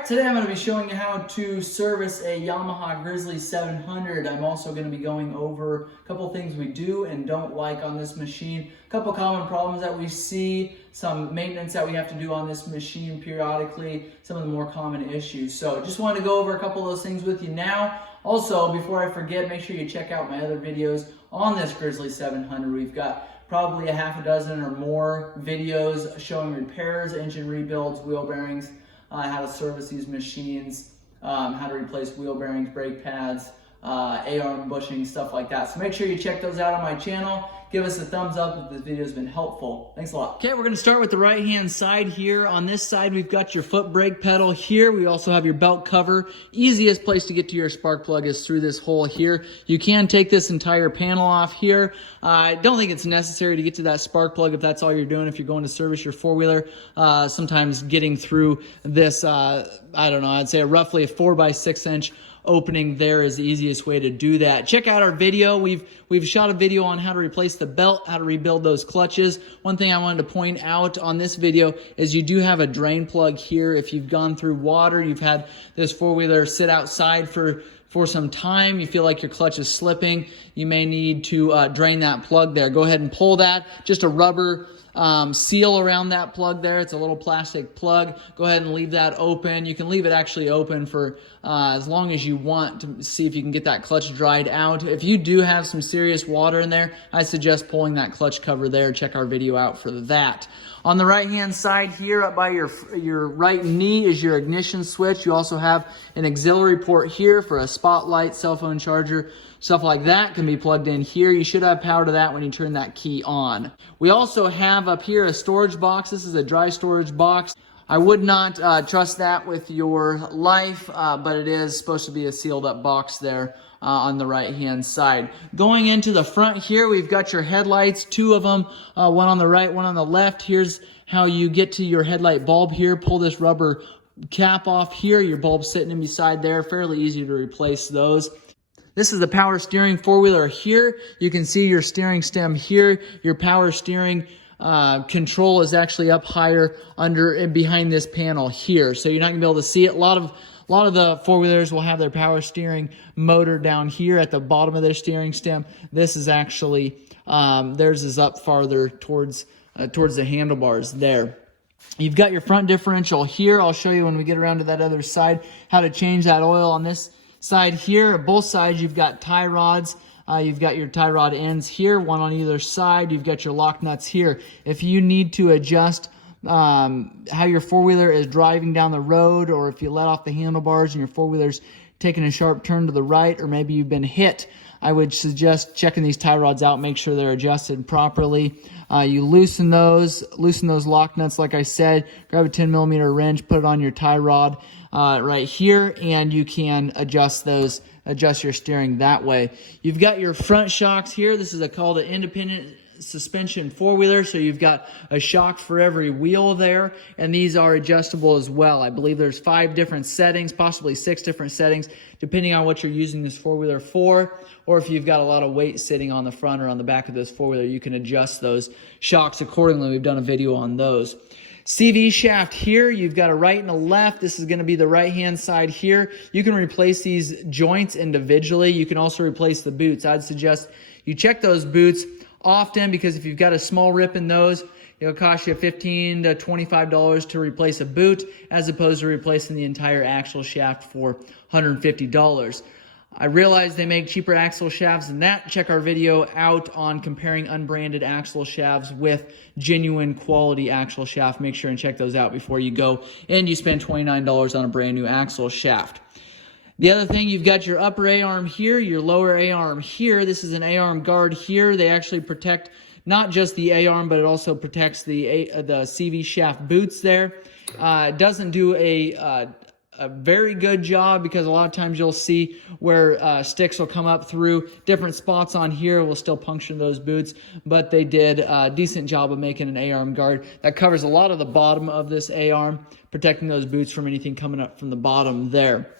Alright, today I'm going to be showing you how to service a Yamaha Grizzly 700. I'm also going to be going over a couple things we do and don't like on this machine, a couple common problems that we see, some maintenance that we have to do on this machine periodically, some of the more common issues. So just wanted to go over a couple of those things with you now. Also, before I forget, make sure you check out my other videos on this Grizzly 700. We've got probably a half a dozen or more videos showing repairs, engine rebuilds, wheel bearings, how to service these machines, how to replace wheel bearings, brake pads, A-arm bushing, stuff like that. So make sure you check those out on my channel. Give us a thumbs up if this video has been helpful. Thanks a lot. Okay, we're going to start with the right-hand side here. On this side, we've got your foot brake pedal here. We also have your belt cover. Easiest place to get to your spark plug is through this hole here. You can take this entire panel off here. I don't think it's necessary to get to that spark plug if that's all you're doing, if you're going to service your four-wheeler. Sometimes getting through this, I don't know, I'd say roughly a 4x6 inch opening there is the easiest way to do that. Check out our video. We've shot a video on how to replace the belt, how to rebuild those clutches. One thing I wanted to point out on this video is you do have a drain plug here. If you've gone through water, you've had this four-wheeler sit outside for some time, you feel like your clutch is slipping, you may need to drain that plug there. Go ahead and pull that. Just a rubber seal around that plug there. It's a little plastic plug. Go ahead and leave that open. You can leave it actually open for as long as you want to see if you can get that clutch dried out. If you do have some serious water in there, I suggest pulling that clutch cover there. Check our video out for that. On the right-hand side here, up by your right knee is your ignition switch. You also have an auxiliary port here for a spotlight, cell phone charger, stuff like that can be plugged in here. You should have power to that when you turn that key on. We also have up here a storage box. This is a dry storage box. I would not trust that with your life, but it is supposed to be a sealed up box there on the right hand side. Going into the front here, we've got your headlights, two of them, one on the right, one on the left. Here's how you get to your headlight bulb here. Pull this rubber cap off here. Your bulb's sitting in beside there. Fairly easy to replace those. This is the power steering four-wheeler here. You can see your steering stem here. Your power steering control is actually up higher under and behind this panel here. So you're not gonna be able to see it. A lot of the four-wheelers will have their power steering motor down here at the bottom of their steering stem. This is actually, theirs is up farther towards the handlebars there. You've got your front differential here. I'll show you when we get around to that other side how to change that oil on this side here. Both sides you've got tie rods. You've got your tie rod ends here, one on either side. You've got your lock nuts here. If you need to adjust how your four-wheeler is driving down the road, or if you let off the handlebars and your four-wheeler's taking a sharp turn to the right, or maybe you've been hit, I would suggest checking these tie rods out, make sure they're adjusted properly. You loosen those lock nuts like I said, grab a 10mm wrench, put it on your tie rod right here, and you can adjust your steering that way. You've got your front shocks here. This is called an independent suspension four-wheeler, so you've got a shock for every wheel there, and these are adjustable as well. I believe there's 5 different settings, possibly 6 different settings, depending on what you're using this four-wheeler for, or if you've got a lot of weight sitting on the front or on the back of this four-wheeler, you can adjust those shocks accordingly. We've done a video on those. CV shaft here, you've got a right and a left. This is going to be the right-hand side here. You can replace these joints individually. You can also replace the boots. I'd suggest you check those boots often, because if you've got a small rip in those, it'll cost you $15 to $25 to replace a boot, as opposed to replacing the entire axle shaft for $150. I realize they make cheaper axle shafts than that. Check our video out on comparing unbranded axle shafts with genuine quality axle shaft. Make sure and check those out before you go and you spend $29 on a brand new axle shaft. The other thing, you've got your upper A-arm here, your lower A-arm here. This is an A-arm guard here. They actually protect not just the A-arm, but it also protects the CV shaft boots there. It doesn't do a very good job, because a lot of times you'll see where sticks will come up through different spots on here, will still puncture those boots, but they did a decent job of making an A-arm guard that covers a lot of the bottom of this A-arm, protecting those boots from anything coming up from the bottom there.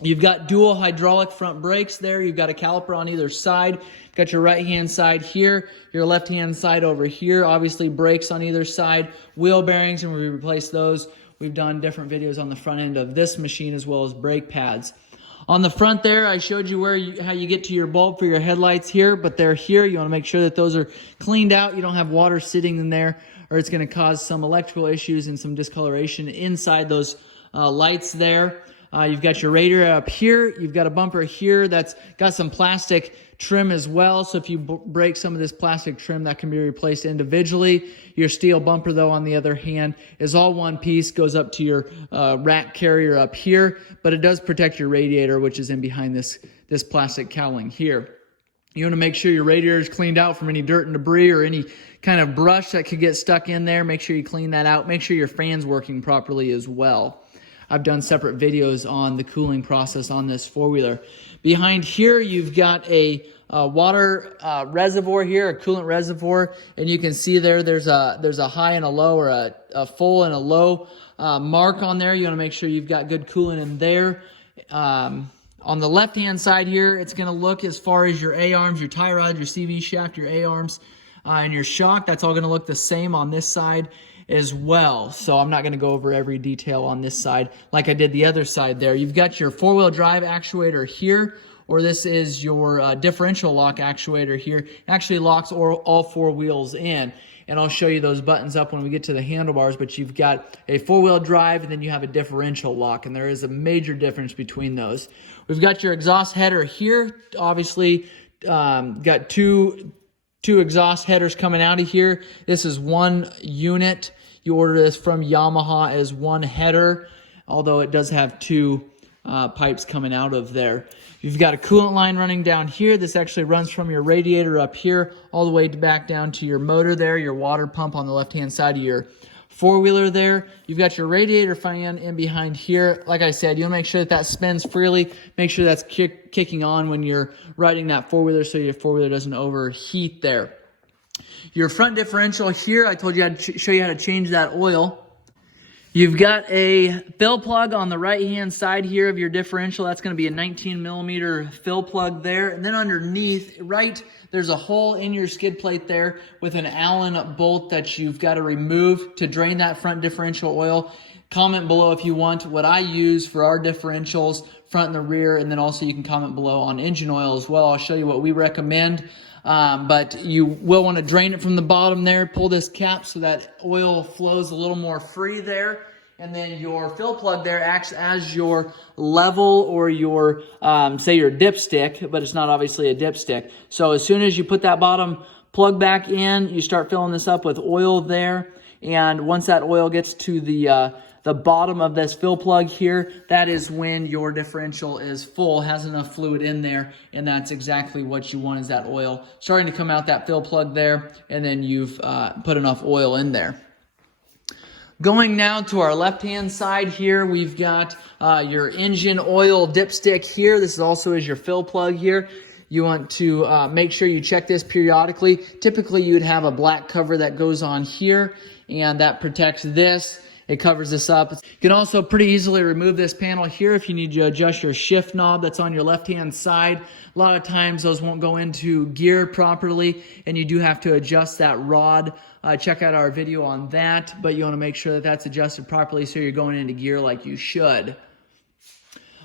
You've got dual hydraulic front brakes there. You've got a caliper on either side. You've got your right-hand side here, your left-hand side over here. Obviously, brakes on either side, wheel bearings, and we replace those We've done different videos on the front end of this machine as well as brake pads. On the front there, I showed you how you get to your bulb for your headlights here, but they're here. You want to make sure that those are cleaned out. You don't have water sitting in there, or it's going to cause some electrical issues and some discoloration inside those lights there. You've got your radiator up here. You've got a bumper here that's got some plastic trim as well. So if you break some of this plastic trim, that can be replaced individually. Your steel bumper, though, on the other hand, is all one piece, goes up to your rack carrier up here, but it does protect your radiator, which is in behind this plastic cowling here. You want to make sure your radiator is cleaned out from any dirt and debris or any kind of brush that could get stuck in there. Make sure you clean that out. Make sure your fan's working properly as well. I've done separate videos on the cooling process on this four-wheeler. Behind here, you've got a water reservoir here, a coolant reservoir, and you can see there's a high and a low, or a full and a low mark on there. You want to make sure you've got good coolant in there. On the left-hand side here, it's going to look as far as your A-arms, your tie rod, your CV shaft, your A-arms, and your shock. That's all going to look the same on this side as well. So I'm not going to go over every detail on this side like I did the other side there. You've got your four-wheel drive actuator here, or this is your differential lock actuator here. It actually locks all four wheels in, and I'll show you those buttons up when we get to the handlebars. But you've got a four-wheel drive, and then you have a differential lock, and there is a major difference between those. We've got your exhaust header here. Obviously, got two exhaust headers coming out of here. This is one unit. You order this from Yamaha as one header, although it does have two pipes coming out of there. You've got a coolant line running down here. This actually runs from your radiator up here all the way back down to your motor there, your water pump on the left-hand side of your four-wheeler there. You've got your radiator fan in behind here. Like I said, you'll make sure that spins freely. Make sure that's kicking on when you're riding that four-wheeler so your four-wheeler doesn't overheat there. Your front differential here, I told you I'd show you how to change that oil. You've got a fill plug on the right-hand side here of your differential. That's going to be a 19mm fill plug there. And then underneath, there's a hole in your skid plate there with an Allen bolt that you've got to remove to drain that front differential oil. Comment below if you want what I use for our differentials, front and the rear, and then also you can comment below on engine oil as well. I'll show you what we recommend. But you will want to drain it from the bottom there, pull this cap so that oil flows a little more free there. And then your fill plug there acts as your level, or your, say your dipstick, but it's not obviously a dipstick. So as soon as you put that bottom plug back in, you start filling this up with oil there. And once that oil gets to the bottom of this fill plug here, that is when your differential is full, has enough fluid in there, and that's exactly what you want, is that oil starting to come out that fill plug there, and then you've put enough oil in there. Going now to our left-hand side here, we've got your engine oil dipstick here. This also is your fill plug here. You want to make sure you check this periodically. Typically, you'd have a black cover that goes on here, and that protects this. It covers this up. You can also pretty easily remove this panel here if you need to adjust your shift knob that's on your left-hand side. A lot of times those won't go into gear properly, and you do have to adjust that rod. Check out our video on that, but you want to make sure that that's adjusted properly so you're going into gear like you should.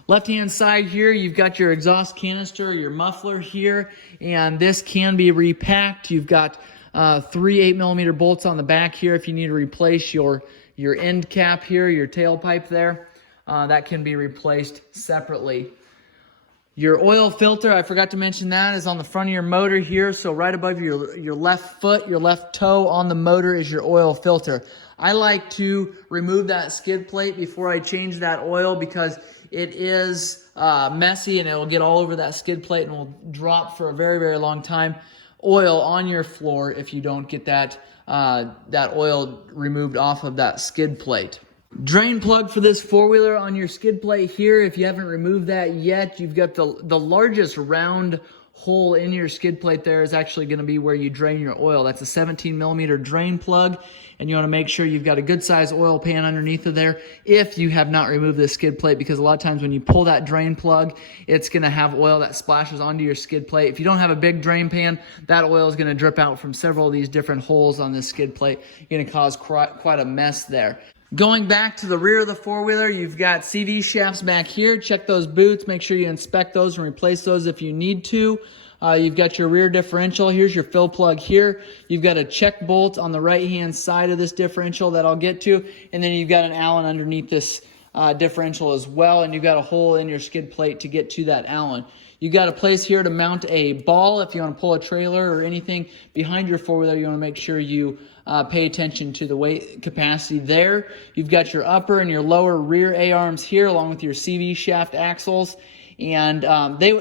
Left-hand side here, you've got your exhaust canister, your muffler here, and this can be repacked. You've got 3 8mm bolts on the back here if you need to replace your end cap here, your tailpipe there. That can be replaced separately. Your oil filter, I forgot to mention that, is on the front of your motor here. So right above your left foot, your left toe on the motor is your oil filter. I like to remove that skid plate before I change that oil because it is messy and it will get all over that skid plate and will drop for a very, very long time. Oil on your floor if you don't get that oil removed off of that skid plate. Drain plug for this four-wheeler on your skid plate here. If you haven't removed that yet, you've got the largest round hole in your skid plate there is actually going to be where you drain your oil. That's a 17mm drain plug, and you want to make sure you've got a good size oil pan underneath of there if you have not removed this skid plate, because a lot of times when you pull that drain plug, it's going to have oil that splashes onto your skid plate. If you don't have a big drain pan, that oil is going to drip out from several of these different holes on this skid plate. You're going to cause quite a mess there. Going back to the rear of the four-wheeler, you've got CV shafts back here. Check those boots. Make sure you inspect those and replace those if you need to. You've got your rear differential. Here's your fill plug here. You've got a check bolt on the right-hand side of this differential that I'll get to. And then you've got an Allen underneath this differential as well. And you've got a hole in your skid plate to get to that Allen. You've got a place here to mount a ball if you want to pull a trailer or anything behind your four-wheeler. You want to make sure you pay attention to the weight capacity there. You've got your upper and your lower rear A-arms here along with your CV shaft axles. And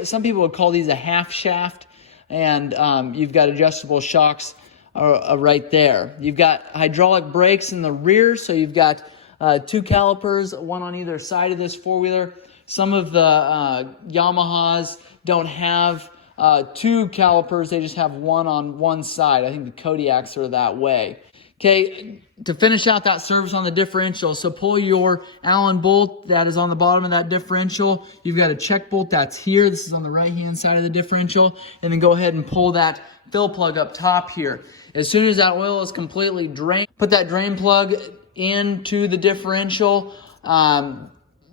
some people would call these a half shaft. And you've got adjustable shocks right there. You've got hydraulic brakes in the rear. So you've got 2 calipers, one on either side of this four-wheeler. Some of the Yamahas don't have 2 calipers. They just have one on one side. I think the Kodiaks are that way. Okay, to finish out that service on the differential, so pull your Allen bolt that is on the bottom of that differential. You've got a check bolt that's here. This is on the right-hand side of the differential. And then go ahead and pull that fill plug up top here. As soon as that oil is completely drained, put that drain plug into the differential.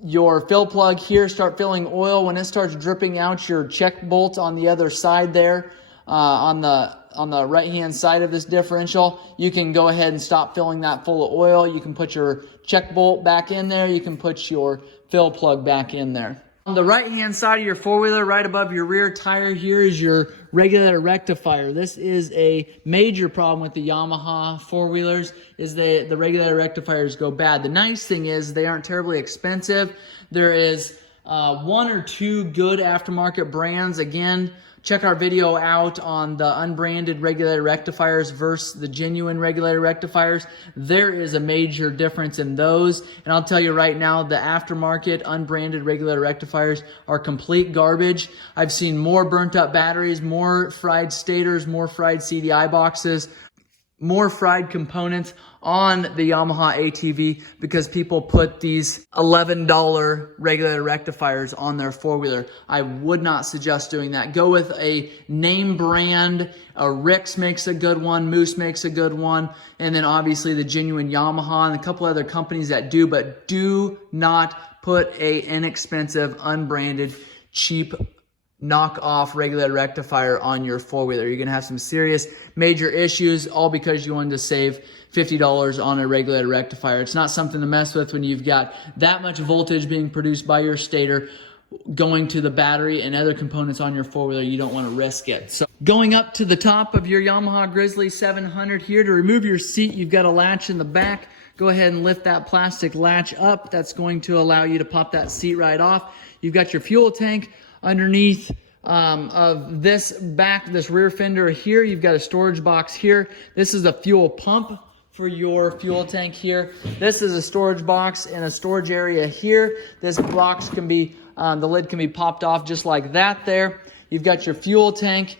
Your fill plug here, start filling oil. When it starts dripping out, your check bolt on the other side there, on the right-hand side of this differential, you can go ahead and stop filling that full of oil. You can put your check bolt back in there. You can put your fill plug back in there. On the right-hand side of your four-wheeler, right above your rear tire here is your regulator rectifier. This is a major problem with the Yamaha four-wheelers, is the regulator rectifiers go bad. The nice thing is they aren't terribly expensive. There is 1 or 2 good aftermarket brands. Again, check our video out on the unbranded regulator rectifiers versus the genuine regulator rectifiers. There is a major difference in those. And I'll tell you right now, the aftermarket unbranded regulator rectifiers are complete garbage. I've seen more burnt up batteries, more fried stators, more fried CDI boxes, more fried components on the Yamaha ATV because people put these $11 regulator rectifiers on their four-wheeler. I would not suggest doing that. Go with a name brand. Rix makes a good one. Moose makes a good one. And then obviously the genuine Yamaha and a couple other companies that do, but do not put a inexpensive, unbranded, cheap knock-off regulator rectifier on your four-wheeler. You're going to have some serious major issues, all because you wanted to save $50 on a regulator rectifier. It's not something to mess with when you've got that much voltage being produced by your stator going to the battery and other components on your four-wheeler. You don't want to risk it. So going up to the top of your Yamaha Grizzly 700 here, to remove your seat, you've got a latch in the back. Go ahead and lift that plastic latch up. That's going to allow you to pop that seat right off. You've got your fuel tank underneath of this rear fender here. You've got a storage box here. This is a fuel pump for your fuel tank here. This is a storage box and a storage area here. This box can be, the lid can be popped off just like that there. You've got your fuel tank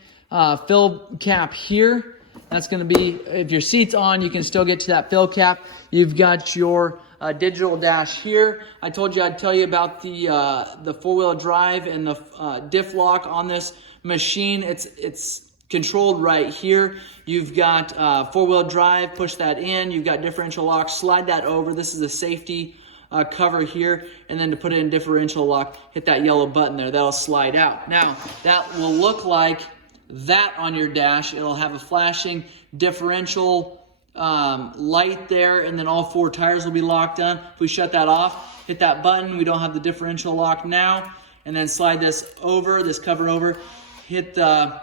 fill cap here. That's going to be, if your seat's on, you can still get to that fill cap. You've got your digital dash here. I told you I'd tell you about the four-wheel drive and the diff lock on this machine. It's controlled right here. You've got four-wheel drive, push that in. You've got differential lock, slide that over. This is a safety cover here, and then to put it in differential lock, hit that yellow button there. That'll slide out. Now, that will look like that on your dash. It'll have a flashing differential light there, and then all 4 tires will be locked on. If we shut that off, hit that button, we don't have the differential lock now, and then slide this over, this cover over, hit the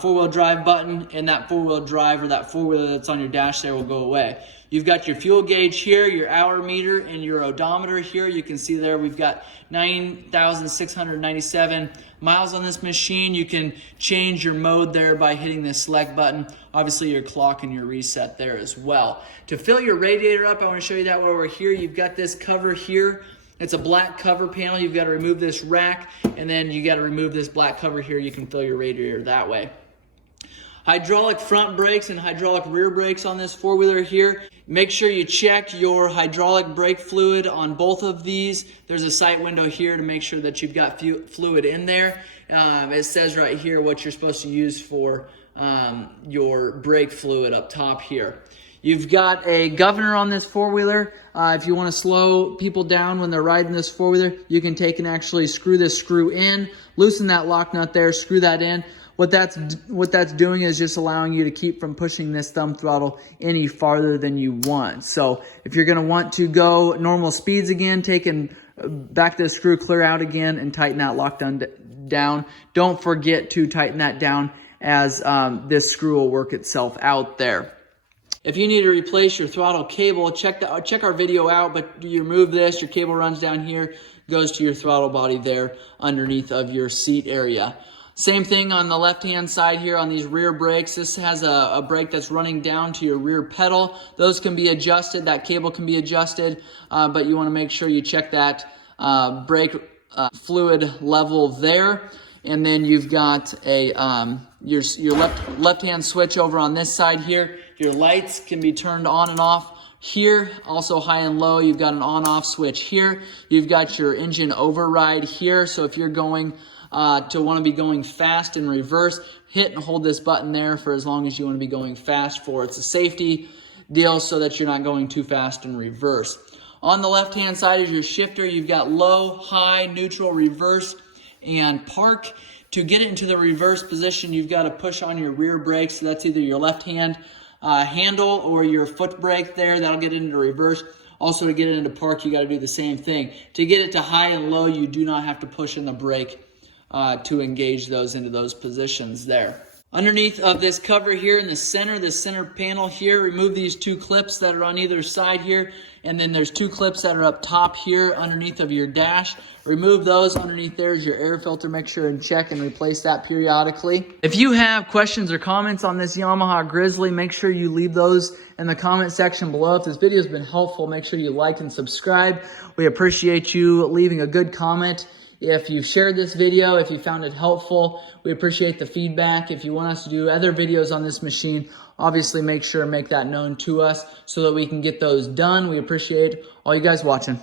four-wheel drive button, and that four-wheel drive or that four-wheeler that's on your dash there will go away. You've got your fuel gauge here, your hour meter, and your odometer here. You can see there we've got 9,697 miles on this machine. You can change your mode there by hitting this select button. Obviously your clock and your reset there as well. To fill your radiator up, I want to show you that while we're here. You've got this cover here. It's a black cover panel. You've got to remove this rack, and then you got to remove this black cover here. You can fill your radiator that way. Hydraulic front brakes and hydraulic rear brakes on this four-wheeler here. Make sure you check your hydraulic brake fluid on both of these. There's a sight window here to make sure that you've got fluid in there. It says right here what you're supposed to use for your brake fluid up top here. You've got a governor on this four-wheeler. If you want to slow people down when they're riding this four-wheeler, you can take and actually screw this screw in, loosen that lock nut there, screw that in. What that's doing is just allowing you to keep from pushing this thumb throttle any farther than you want. So if you're going to want to go normal speeds again, take and back the screw clear out again and tighten that lock down. Don't forget to tighten that down as this screw will work itself out there. If you need to replace your throttle cable, check our video out, but you remove this, your cable runs down here, goes to your throttle body there underneath of your seat area. Same thing on the left-hand side here on these rear brakes. This has a brake that's running down to your rear pedal. Those can be adjusted. That cable can be adjusted, but you want to make sure you check that brake fluid level there. And then you've got a your left-hand switch over on this side here. Your lights can be turned on and off here, also high and low. You've got an on-off switch here. You've got your engine override here. So if you're going to want to be going fast in reverse, hit and hold this button there for as long as you want to be going fast for. It's a safety deal so that you're not going too fast in reverse. On the left-hand side is your shifter. You've got low, high, neutral, reverse, and park. To get it into the reverse position, you've got to push on your rear brake. So that's either your left hand handle or your foot brake there. That'll get it into reverse. Also, to get it into park, you got to do the same thing. To get it to high and low, you do not have to push in the brake to engage those into those positions there. Underneath of this cover here in the center, this center panel here, remove these two clips that are on either side here, and then there's two clips that are up top here underneath of your dash. Remove those. Underneath there is your air filter. Make sure and check and replace that periodically. If you have questions or comments on this Yamaha Grizzly, make sure you leave those in the comment section below. If this video has been helpful, make sure you like and subscribe. We appreciate you leaving a good comment. If you shared this video, if you found it helpful, we appreciate the feedback. If you want us to do other videos on this machine, obviously make sure and make that known to us so that we can get those done. We appreciate all you guys watching.